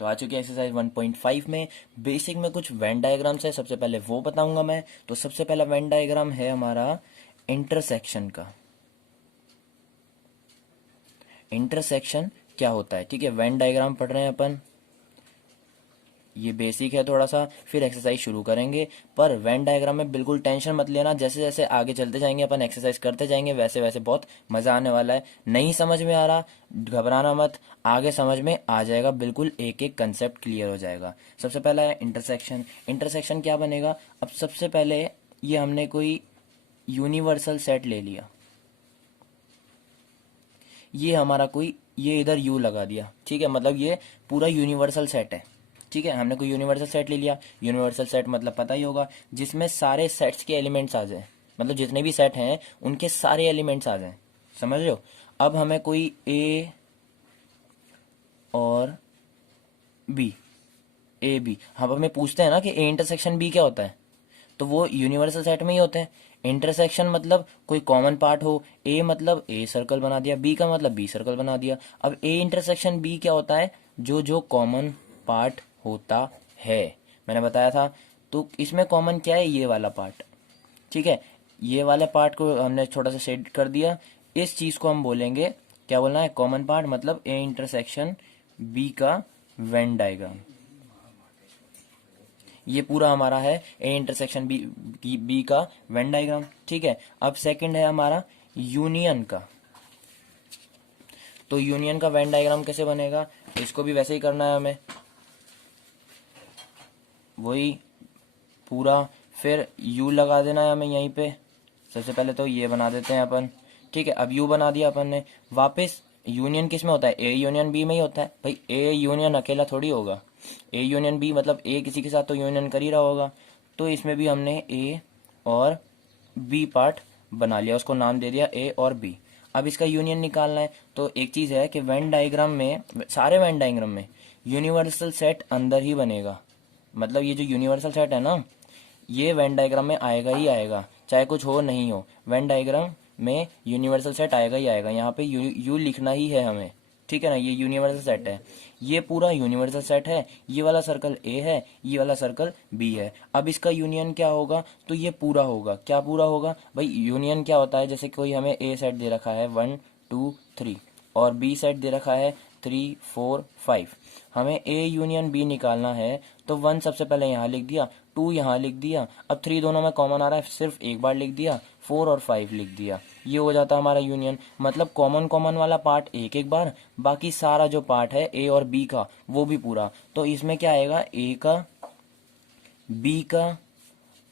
तो आ चुके एक्सरसाइज 1.5 में। बेसिक में कुछ वेन डायग्राम्स है, सबसे पहले वो बताऊंगा मैं। तो सबसे पहला वेन डायग्राम है हमारा इंटरसेक्शन का। इंटरसेक्शन क्या होता है, ठीक है, वेन डायग्राम पढ़ रहे हैं अपन, ये बेसिक है थोड़ा सा, फिर एक्सरसाइज शुरू करेंगे। पर वेन डायग्राम में बिल्कुल टेंशन मत लेना, जैसे जैसे आगे चलते जाएंगे अपन एक्सरसाइज करते जाएंगे वैसे वैसे बहुत मजा आने वाला है। नहीं समझ में आ रहा, घबराना मत, आगे समझ में आ जाएगा, बिल्कुल एक एक कंसेप्ट क्लियर हो जाएगा। सबसे पहला है इंटरसेक्शन। इंटरसेक्शन क्या बनेगा, अब सबसे पहले ये हमने कोई यूनिवर्सल सेट ले लिया, ये हमारा कोई, ये इधर यू लगा दिया, ठीक है, मतलब ये पूरा यूनिवर्सल सेट है। ठीक है, हमने कोई यूनिवर्सल सेट ले लिया। यूनिवर्सल सेट मतलब पता ही होगा, जिसमें सारे सेट्स के एलिमेंट्स आ जाए, मतलब जितने भी सेट हैं उनके सारे एलिमेंट्स आ जाए, समझ रहे हो। अब हमें कोई ए और बी, ए बी, हम हमें पूछते हैं ना कि ए इंटरसेक्शन बी क्या होता है, तो वो यूनिवर्सल सेट में ही होते हैं। इंटरसेक्शन मतलब कोई कॉमन पार्ट हो, ए मतलब ए सर्कल बना दिया, बी का मतलब बी सर्कल बना दिया। अब ए इंटरसेक्शन बी क्या होता है, जो जो कॉमन पार्ट होता है, मैंने बताया था। तो इसमें कॉमन क्या है, ये वाला पार्ट, ठीक है, ये वाले पार्ट को हमने छोटा सा शेड कर दिया। इस चीज को हम बोलेंगे, क्या बोलना है, कॉमन पार्ट, मतलब ए इंटरसेक्शन बी का वेन डायग्राम। ये पूरा हमारा है ए इंटरसेक्शन बी का वेन डायग्राम, ठीक है। अब सेकंड है हमारा यूनियन का। तो यूनियन का वेन डायग्राम कैसे बनेगा, इसको भी वैसे ही करना है हमें, वही पूरा, फिर यू लगा देना है हमें यहीं पे। सबसे पहले तो ये बना देते हैं अपन, ठीक है। अब यू बना दिया अपन ने। वापस यूनियन किस में होता है, ए यूनियन बी में ही होता है भाई, ए यूनियन अकेला थोड़ी होगा। ए यूनियन बी मतलब ए किसी के साथ तो यूनियन कर ही रहा होगा। तो इसमें भी हमने ए और बी पार्ट बना लिया, उसको नाम दे दिया ए और बी। अब इसका यूनियन निकालना है। तो एक चीज है कि वेन डायग्राम में, सारे वेन डायग्राम में यूनिवर्सल सेट अंदर ही बनेगा, मतलब ये जो यूनिवर्सल सेट है ना, ये वेन डायग्राम में आएगा ही आएगा, चाहे कुछ हो नहीं हो, वेन डायग्राम में यूनिवर्सल सेट आएगा ही आएगा। यहाँ पे यू लिखना ही है हमें, ठीक है ना, ये यूनिवर्सल सेट है, ये पूरा यूनिवर्सल सेट है। ये वाला सर्कल ए है, ये वाला सर्कल बी है। अब इसका यूनियन क्या होगा, तो ये पूरा होगा। क्या पूरा होगा भाई, यूनियन क्या होता है, जैसे कोई हमें ए सेट दे रखा है 1 2 3 और बी सेट दे रखा है 3 4 5, हमें ए यूनियन बी निकालना है। तो 1 सबसे पहले यहाँ लिख दिया, 2 यहाँ लिख दिया, अब 3 दोनों में कॉमन आ रहा है, सिर्फ एक बार लिख दिया, 4 और 5 लिख दिया। ये हो जाता है हमारा यूनियन, मतलब कॉमन कॉमन वाला पार्ट एक एक बार, बाकी सारा जो पार्ट है ए और बी का वो भी पूरा। तो इसमें क्या आएगा, ए का, बी का,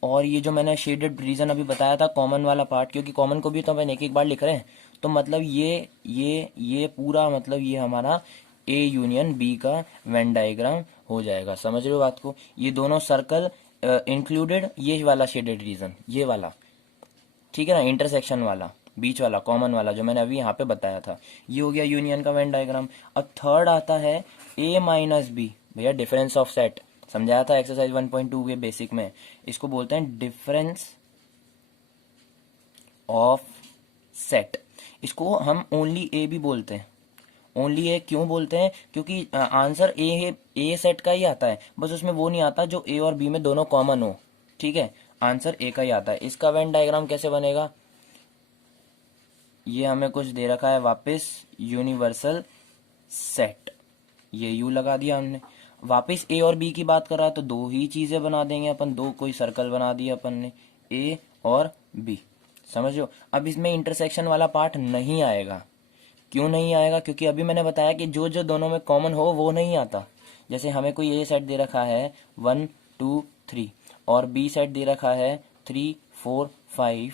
और ये जो मैंने शेडेड रीजन अभी बताया था कॉमन वाला पार्ट, क्योंकि कॉमन को भी तो अपन एक एक बार लिख रहे हैं, तो मतलब ये पूरा, मतलब ये हमारा ए यूनियन बी का वेन डायग्राम हो जाएगा। समझ रहे हो बात को, ये दोनों सर्कल इंक्लूडेड, ये वाला शेडेड रीजन, ये वाला, ठीक है ना, इंटरसेक्शन वाला, बीच वाला कॉमन वाला जो मैंने अभी यहाँ पे बताया था, ये हो गया यूनियन का वेन डायग्राम। अब थर्ड आता है ए माइनस बी, भैया डिफरेंस ऑफ सेट समझाया था एक्सरसाइज 1.2 के बेसिक में, इसको बोलते हैं डिफरेंस ऑफ सेट। इसको हम ओनली ए भी बोलते हैं। ओनली ए क्यों बोलते हैं, क्योंकि आंसर ए है, ए सेट का ही आता है, बस उसमें वो नहीं आता जो ए और बी में दोनों कॉमन हो, ठीक है, आंसर ए का ही आता है। इसका वेन डायग्राम कैसे बनेगा, ये हमें कुछ दे रखा है वापस यूनिवर्सल सेट, ये यू लगा दिया हमने। वापस ए और बी की बात कर रहा है तो दो ही चीजें बना देंगे अपन, दो कोई सर्कल बना दिया अपन ने, ए और बी, समझो। अब इसमें इंटरसेक्शन वाला पार्ट नहीं आएगा। क्यों नहीं आएगा, क्योंकि अभी मैंने बताया कि जो जो दोनों में कॉमन हो वो नहीं आता। जैसे हमें कोई ए सेट दे रखा है 1 2 3 और बी सेट दे रखा है 3 4 5,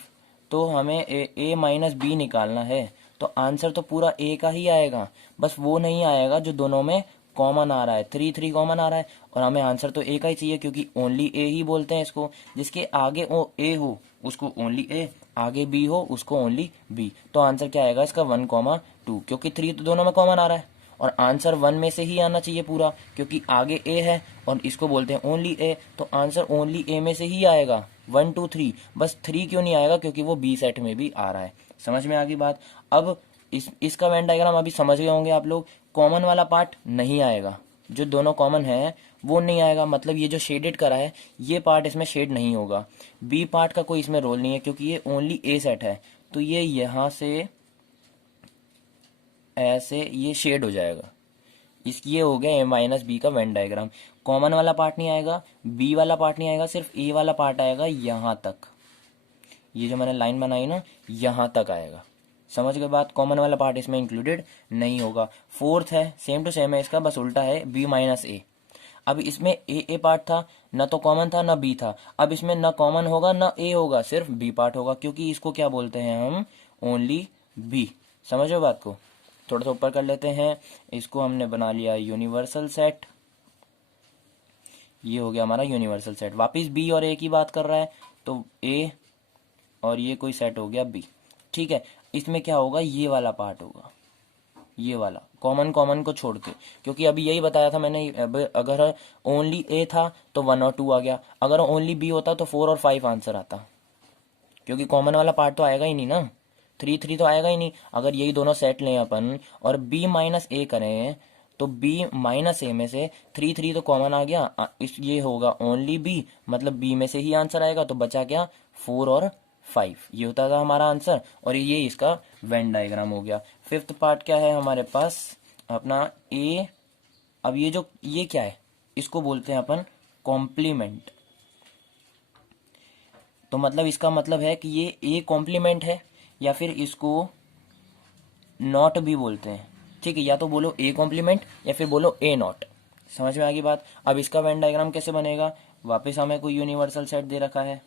तो हमें ए माइनस बी निकालना है, तो आंसर तो पूरा ए का ही आएगा, बस वो नहीं आएगा जो दोनों में कॉमन आ रहा है। 3 3 कॉमन आ रहा है और हमें आंसर तो ए का ही चाहिए, क्योंकि ओनली ए ही बोलते हैं इसको। जिसके आगे ओ ए हो उसको ओनली ए, आगे बी हो उसको ओनली बी। तो आंसर क्या आएगा इसका 1,2, क्योंकि 3 तो दोनों में कॉमन आ रहा है और आंसर 1 में से ही आना चाहिए पूरा, क्योंकि आगे ए है और इसको बोलते हैं ओनली ए, तो आंसर ओनली ए में से ही आएगा 1 2 3। बस 3 क्यों नहीं आएगा, क्योंकि वो बी सेट में भी आ रहा है। समझ में आ गई बात। अब इसका वेन डायग्राम अभी समझ गए होंगे आप लोग, कॉमन वाला पार्ट नहीं आएगा, जो दोनों कॉमन है वो नहीं आएगा, मतलब ये जो शेडेड करा है ये पार्ट इसमें शेड नहीं होगा। बी पार्ट का कोई इसमें रोल नहीं है क्योंकि ये ओनली ए सेट है, तो ये यहाँ से ऐसे ये शेड हो जाएगा। इस ये हो गया ए माइनस बी का वेन डायग्राम। कॉमन वाला पार्ट नहीं आएगा, बी वाला पार्ट नहीं आएगा, सिर्फ ए वाला पार्ट आएगा यहाँ तक। ये जो मैंने लाइन बनाई ना यहाँ तक आएगा। समझ गए बात? कॉमन वाला पार्ट इसमें इंक्लूडेड नहीं होगा। फोर्थ है सेम टू सेम है इसका, बस उल्टा है, बी माइनस ए। अब इसमें ए पार्ट था, ना तो कॉमन था ना बी था। अब इसमें ना कॉमन होगा ना ए होगा, सिर्फ बी पार्ट होगा, क्योंकि इसको क्या बोलते हैं हम? Only B. समझो बात को? थोड़ा सा ऊपर कर लेते हैं। इसको हमने बना लिया यूनिवर्सल सेट। ये हो गया हमारा यूनिवर्सल सेट। वापिस बी और ए की बात कर रहा है, तो ए और ये कोई सेट हो गया बी। ठीक है, इसमें क्या होगा? ये वाला पार्ट होगा, ये वाला कॉमन कॉमन को छोड़ के, क्योंकि अभी यही बताया था मैंने। अगर ओनली ए था तो 1 और 2 आ गया, अगर ओनली बी होता तो 4 और 5 आंसर आता, क्योंकि कॉमन वाला पार्ट तो आएगा ही नहीं ना, 3 3 तो आएगा ही नहीं। अगर यही दोनों सेट लें अपन और बी माइनस ए करें तो बी माइनस ए में से 3 3 तो कॉमन आ गया, इस ये होगा ओनली बी, मतलब बी में से ही आंसर आएगा, तो बचा क्या? 4 और 5। ये होता था हमारा आंसर, और ये इसका वेन डायग्राम हो गया। फिफ्थ पार्ट क्या है हमारे पास? अपना ए। अब ये क्या है? इसको बोलते हैं अपन कॉम्प्लीमेंट। तो मतलब इसका मतलब है कि ये ए कॉम्प्लीमेंट है, या फिर इसको नॉट भी बोलते हैं। ठीक है, या तो बोलो ए कॉम्प्लीमेंट या फिर बोलो ए नॉट। समझ में आ गई बात? अब इसका वेन डायग्राम कैसे बनेगा? वापस हमें कोई यूनिवर्सल सेट दे रखा है,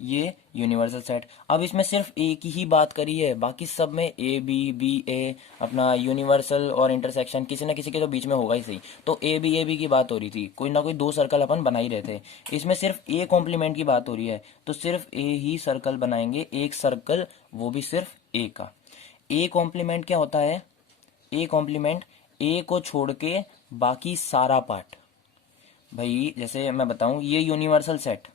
ये यूनिवर्सल सेट। अब इसमें सिर्फ ए की ही बात करी है, बाकी सब में ए बी बी ए, अपना यूनिवर्सल और इंटरसेक्शन किसी ना किसी के तो बीच में होगा ही सही। तो ए बी की बात हो रही थी, कोई ना कोई 2 सर्कल अपन बना ही रहे थे। इसमें सिर्फ ए कॉम्प्लीमेंट की बात हो रही है, तो सिर्फ ए ही सर्कल बनाएंगे, एक सर्कल, वो भी सिर्फ ए का। ए कॉम्प्लीमेंट क्या होता है? ए कॉम्प्लीमेंट ए को छोड़ के बाकी सारा पार्ट। भाई जैसे मैं बताऊं, ये यूनिवर्सल सेट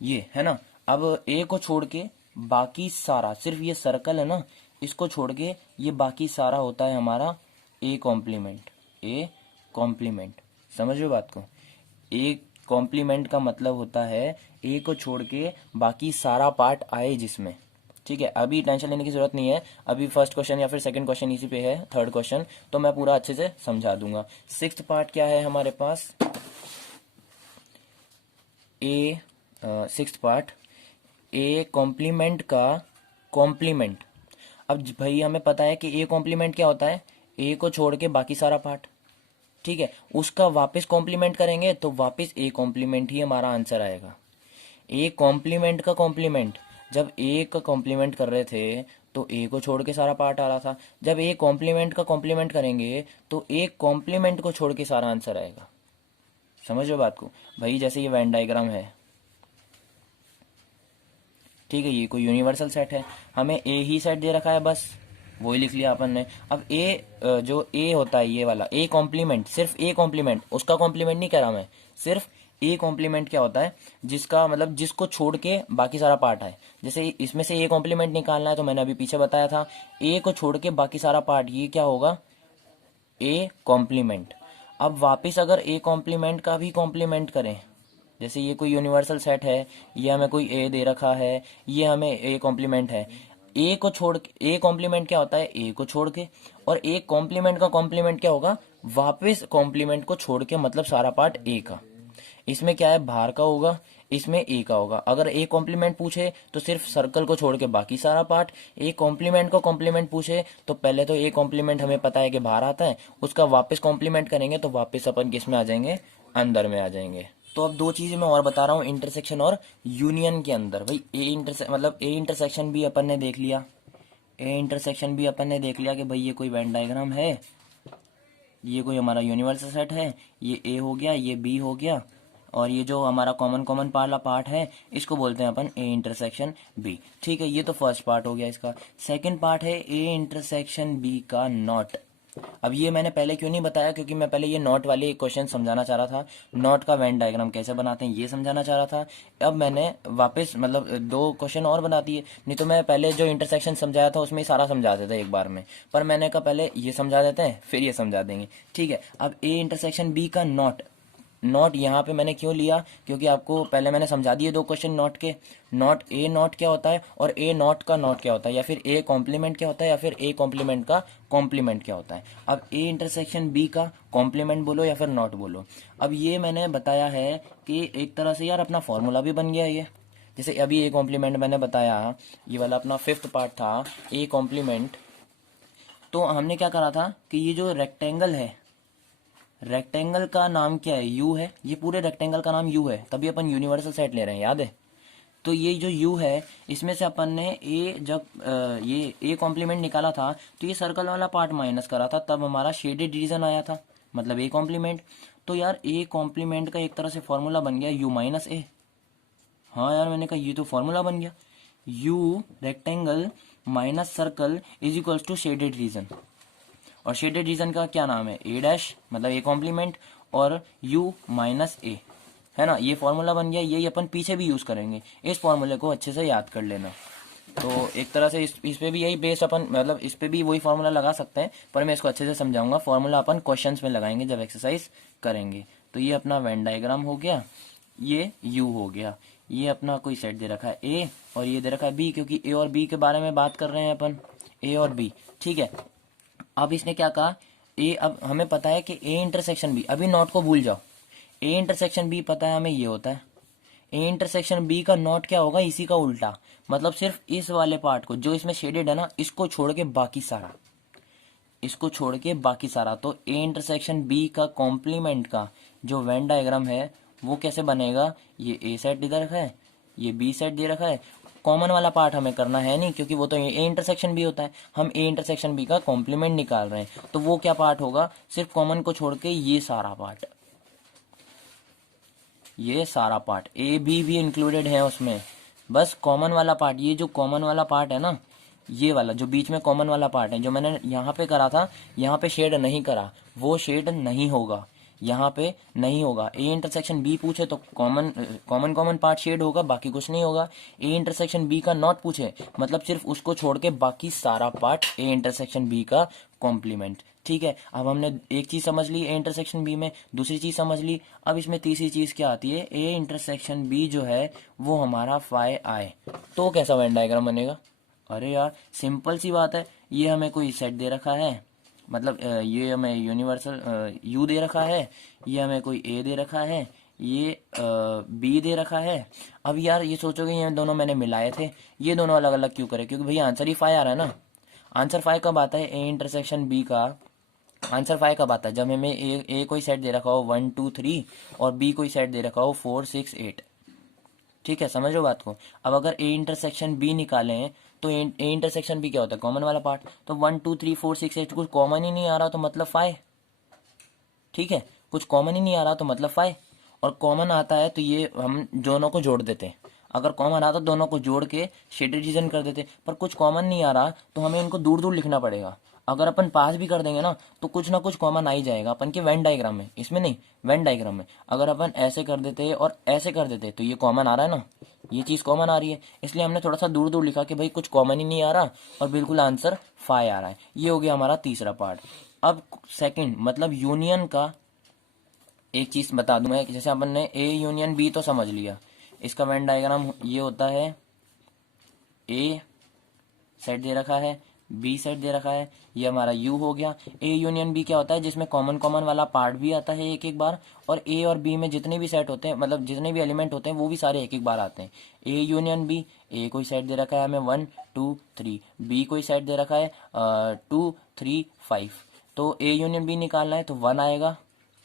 ये है ना, अब ए को छोड़ के बाकी सारा, सिर्फ ये सर्कल है ना, इसको छोड़ के ये बाकी सारा होता है हमारा ए कॉम्प्लीमेंट। ए कॉम्प्लीमेंट, समझ रहे हो बात को? ए कॉम्प्लीमेंट का मतलब होता है ए को छोड़ के बाकी सारा पार्ट आए जिसमें। ठीक है, अभी टेंशन लेने की जरूरत नहीं है, अभी फर्स्ट क्वेश्चन या फिर सेकंड क्वेश्चन इसी पे है, थर्ड क्वेश्चन तो मैं पूरा अच्छे से समझा दूंगा। सिक्स्थ पार्ट क्या है हमारे पास? A sixth part a complement का कॉम्प्लीमेंट। अब भाई हमें पता है कि ए कॉम्प्लीमेंट क्या होता है? ए को छोड़ के बाकी सारा पार्ट। ठीक है, उसका वापस कॉम्प्लीमेंट करेंगे तो वापस ए कॉम्प्लीमेंट ही हमारा आंसर आएगा। ए कॉम्प्लीमेंट का कॉम्प्लीमेंट, जब ए का कॉम्प्लीमेंट कर रहे थे तो ए को छोड़ के सारा पार्ट आ रहा था, जब ए कॉम्प्लीमेंट का कॉम्प्लीमेंट करेंगे तो ए कॉम्प्लीमेंट को छोड़ के सारा आंसर आएगा। समझ लो बात को? भाई जैसे ये वेन डायग्राम है, ठीक है, ये कोई यूनिवर्सल सेट है, हमें ए ही सेट दे रखा है, बस वही लिख लिया अपन ने। अब ए जो ए होता है ये वाला ए कॉम्प्लीमेंट, सिर्फ ए कॉम्प्लीमेंट, उसका कॉम्प्लीमेंट नहीं कह रहा मैं, सिर्फ ए कॉम्प्लीमेंट क्या होता है? जिसका मतलब जिसको छोड़ के बाकी सारा पार्ट है। जैसे इसमें से ए कॉम्प्लीमेंट निकालना है तो मैंने अभी पीछे बताया था, ए को छोड़ के बाकी सारा पार्ट, ये क्या होगा? A complement. अब वापिस अगर ए कॉम्प्लीमेंट का भी कॉम्प्लीमेंट करें, जैसे ये कोई यूनिवर्सल सेट है, ये हमें कोई ए दे रखा है, ये हमें ए कॉम्प्लीमेंट है, ए को छोड़ के, ए कॉम्प्लीमेंट क्या होता है? ए को छोड़ के, और ए कॉम्प्लीमेंट का कॉम्प्लीमेंट क्या होगा? वापस कॉम्प्लीमेंट को छोड़ के, मतलब सारा पार्ट ए का। इसमें क्या है? बाहर का होगा, इसमें ए का होगा। अगर ए कॉम्प्लीमेंट पूछे तो सिर्फ सर्कल को छोड़ के बाकी सारा पार्ट, ए कॉम्प्लीमेंट को कॉम्प्लीमेंट पूछे तो पहले तो ए कॉम्प्लीमेंट हमें पता है कि बाहर आता है, उसका वापस कॉम्प्लीमेंट करेंगे तो वापस अपन किस में आ जाएंगे? अंदर में आ जाएंगे। तो अब 2 चीजें मैं और बता रहा हूँ इंटरसेक्शन और यूनियन के अंदर। भाई ए इंटरसेक्शन भी अपन ने देख लिया, ए इंटरसेक्शन भी अपन ने देख लिया कि भाई ये कोई वेन डायग्राम है, ये कोई हमारा यूनिवर्सल सेट है, ये ए हो गया, ये बी हो गया, और ये जो हमारा कॉमन कॉमन वाला पार्ट है इसको बोलते हैं अपन ए इंटरसेक्शन बी। ठीक है, ये तो फर्स्ट पार्ट हो गया इसका। सेकंड पार्ट है ए इंटरसेक्शन बी का नॉट। अब ये मैंने पहले क्यों नहीं बताया, क्योंकि मैं पहले ये नॉट वाले क्वेश्चन समझाना चाह रहा था, नॉट का वेन डायग्राम कैसे बनाते हैं ये समझाना चाह रहा था। अब मैंने वापस मतलब 2 क्वेश्चन और बना दिए, नहीं तो मैं पहले जो इंटरसेक्शन समझाया था उसमें ही सारा समझा देता एक बार में, पर मैंने कहा पहले ये समझा देते हैं फिर ये समझा देंगे। ठीक है, अब ए इंटरसेक्शन बी का नॉट, नॉट यहाँ पे मैंने क्यों लिया, क्योंकि आपको पहले मैंने समझा दिए 2 क्वेश्चन नॉट के। नॉट ए नॉट क्या होता है और ए नॉट का नॉट क्या होता है, या फिर ए कॉम्प्लीमेंट क्या होता है, या फिर ए कॉम्प्लीमेंट का कॉम्प्लीमेंट क्या होता है। अब ए इंटरसेक्शन बी का कॉम्प्लीमेंट बोलो या फिर नॉट बोलो। अब ये मैंने बताया है कि एक तरह से यार अपना फॉर्मूला भी बन गया ये। जैसे अभी ए कॉम्प्लीमेंट मैंने बताया, ये वाला अपना 5th पार्ट था ए कॉम्प्लीमेंट। तो हमने क्या करा था कि ये जो रेक्टेंगल है, रेक्टेंगल का नाम क्या है, यू है। ये पूरे रेक्टेंगल का नाम यू है, तभी अपन यूनिवर्सल सेट ले रहे हैं, याद है। तो ये जो यू है, इसमें से अपन ने ए जब ये ए कॉम्प्लीमेंट निकाला था तो ये सर्कल वाला पार्ट माइनस करा था, तब हमारा शेडेड रीजन आया था, मतलब ए कॉम्प्लीमेंट। तो यार ए कॉम्प्लीमेंट का एक तरह से फॉर्मूला बन गया यू माइनस ए। हाँ यार, मैंने कहा ये तो फॉर्मूला बन गया, U rectangle minus circle is equals to shaded region. और शेडेड रीजन का क्या नाम है, ए डैश, मतलब ए कॉम्प्लीमेंट, और यू माइनस ए, है ना। ये फॉर्मूला बन गया, यही अपन पीछे भी यूज करेंगे। इस फॉर्मूले को अच्छे से याद कर लेना। तो एक तरह से इस पे भी यही बेस्ड अपन, मतलब इस पे भी वही फॉर्मूला लगा सकते हैं, पर मैं इसको अच्छे से समझाऊंगा। फॉर्मूला अपन क्वेश्चंस में लगाएंगे जब एक्सरसाइज करेंगे। तो ये अपना वेन डायग्राम हो गया, ये यू हो गया, ये अपना कोई सेट दे रखा है ए और ये दे रखा है बी, क्योंकि ए और बी के बारे में बात कर रहे हैं अपन, ए और बी। ठीक है, अब इसने क्या कहा, ए, अब हमें पता है कि ए इंटरसेक्शन बी, अभी नॉट को भूल जाओ, ए इंटरसेक्शन बी पता है हमें ये होता है। ए इंटरसेक्शन बी का नॉट क्या होगा, इसी का उल्टा, मतलब सिर्फ इस वाले पार्ट को जो इसमें शेडेड है ना, इसको छोड़ के बाकी सारा, इसको छोड़ के बाकी सारा। तो ए इंटरसेक्शन बी का कॉम्प्लीमेंट का जो वेन डायग्राम है वो कैसे बनेगा, ये ए सेट इधर रखा है, ये बी सेट दे रखा है। कॉमन वाला पार्ट हमें करना है नहीं, क्योंकि वो तो ए इंटरसेक्शन बी होता है, हम ए इंटरसेक्शन बी का कॉम्प्लीमेंट निकाल रहे हैं। तो वो क्या पार्ट होगा, सिर्फ कॉमन को छोड़ के ये सारा पार्ट, ये सारा पार्ट, ए बी भी इंक्लूडेड है उसमें, बस कॉमन वाला पार्ट, ये जो कॉमन वाला पार्ट है ना, ये वाला जो बीच में कॉमन वाला पार्ट है, जो मैंने यहाँ पे करा था, यहाँ पे शेड नहीं करा, वो शेड नहीं होगा, यहाँ पे नहीं होगा। ए इंटरसेक्शन बी पूछे तो common common common part shade होगा, बाकी कुछ नहीं होगा। ए इंटरसेक्शन बी का नॉट पूछे, मतलब सिर्फ उसको छोड़ के बाकी सारा पार्ट ए इंटरसेक्शन बी का कॉम्प्लीमेंट। ठीक है, अब हमने एक चीज समझ ली ए इंटरसेक्शन बी में, दूसरी चीज समझ ली। अब इसमें तीसरी चीज क्या आती है, ए इंटरसेक्शन बी जो है वो हमारा फाई आए, तो कैसा वेन डायग्राम बनेगा। अरे यार सिंपल सी बात है, ये हमें कोई सेट दे रखा है, मतलब ये हमें यूनिवर्सल यू दे रखा है, ये हमें कोई ए दे रखा है, ये बी दे रखा है। अब यार ये सोचोगे ये दोनों मैंने मिलाए थे, ये दोनों अलग अलग क्यों करे, क्योंकि भैया आंसर ही फाई आ रहा है ना। आंसर फाई कब आता है, ए इंटरसेक्शन बी का आंसर फाई कब आता है, जब हमें ए कोई सेट दे रखा हो 1 2 3 और बी कोई सेट दे रखा हो 4 6 8। ठीक है, समझ लो बात को। अब अगर ए इंटरसेक्शन बी निकालें तो ए इंटरसेक्शन बी क्या होता है, कॉमन वाला पार्ट। तो 1 2 3 4 6 8 कुछ कॉमन ही नहीं आ रहा तो मतलब फाई। ठीक है, कुछ कॉमन ही नहीं आ रहा तो मतलब फाई। और कॉमन आता है तो ये हम दोनों को जोड़ देते हैं, अगर कॉमन आता तो दोनों को जोड़ के शेडेड रीजन कर देते। पर कुछ कॉमन नहीं आ रहा तो हमें इनको दूर दूर लिखना पड़ेगा। अगर अपन पास भी कर देंगे ना तो कुछ ना कुछ कॉमन आ ही जाएगा अपन के वेन डायग्राम में, इसमें नहीं, वेन डायग्राम में। अगर अपन ऐसे कर देते और ऐसे कर देते तो ये कॉमन आ रहा है ना, ये चीज कॉमन आ रही है, इसलिए हमने थोड़ा सा दूर दूर लिखा कि भाई कुछ कॉमन ही नहीं आ रहा और बिल्कुल आंसर फाई आ रहा है। ये हो गया हमारा तीसरा पार्ट। अब सेकंड मतलब यूनियन का एक चीज बता दूं मैं, जैसे अपन ने ए यूनियन बी तो समझ लिया, इसका वेन डायग्राम ये होता है, ए सेट दे रखा है, बी सेट दे रखा है, ये हमारा यू हो गया। ए यूनियन बी क्या होता है, जिसमें कॉमन कॉमन वाला पार्ट भी आता है एक एक बार, और ए और बी में जितने भी सेट होते हैं, मतलब जितने भी एलिमेंट होते हैं वो भी सारे एक एक बार आते हैं। ए यूनियन बी, ए कोई सेट दे रखा है हमें 1 2 3, बी कोई सेट दे रखा है 2 3 5। तो ए यूनियन बी निकालना है तो 1 आएगा,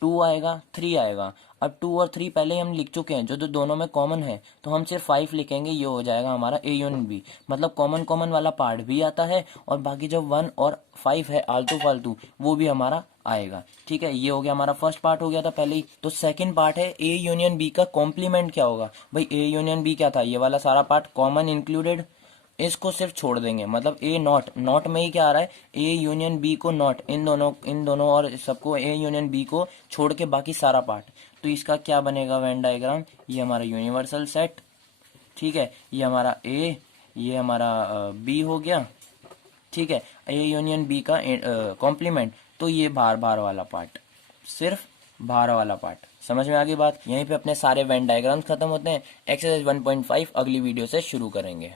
2 आएगा, 3 आएगा। अब 2 और 3 पहले ही हम लिख चुके हैं, जो जो दोनों में कॉमन है, तो हम सिर्फ 5 लिखेंगे, ये हो जाएगा हमारा ए यूनियन बी। मतलब कॉमन कॉमन वाला पार्ट भी आता है और बाकी जो 1 और 5 है आलतू फालतू वो भी हमारा आएगा। ठीक है, ये हो गया हमारा फर्स्ट पार्ट हो गया था पहले ही। तो सेकंड पार्ट है ए यूनियन बी का कॉम्प्लीमेंट क्या होगा। भाई ए यूनियन बी क्या था, ये वाला सारा पार्ट कॉमन इंक्लूडेड, इसको सिर्फ छोड़ देंगे, मतलब ए नॉट, नॉट में ही क्या आ रहा है, ए यूनियन बी को नॉट, इन दोनों और सबको ए यूनियन बी को छोड़ के बाकी सारा पार्ट। तो इसका क्या बनेगा वेन डायग्राम, ये हमारा यूनिवर्सल सेट, ठीक है, ये हमारा ए, ये हमारा बी हो गया, ठीक है, ए यूनियन बी का कॉम्प्लीमेंट, तो ये बाहर बाहर वाला पार्ट, सिर्फ बाहर वाला पार्ट। समझ में आ गई बात। यहीं पे अपने सारे वेन डायग्राम्स खत्म होते हैं। एक्सरसाइज 1.5 अगली वीडियो से शुरू करेंगे।